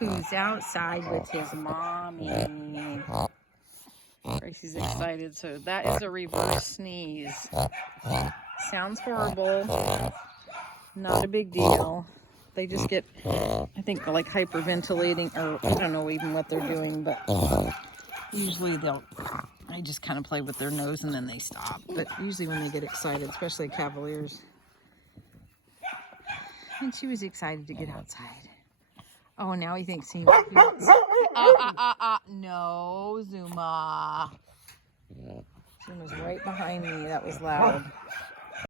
who's outside with his mommy. Gracie's excited, so that is a reverse sneeze. Sounds horrible. Not a big deal. They just get, I think, like hyperventilating, or I don't know even what they're doing, but usually I just kind of play with their nose and then they stop. But usually when they get excited, especially Cavaliers. And she was excited to get outside. Oh, now he thinks he feels. No, Zuma. Zuma's right behind me. That was loud.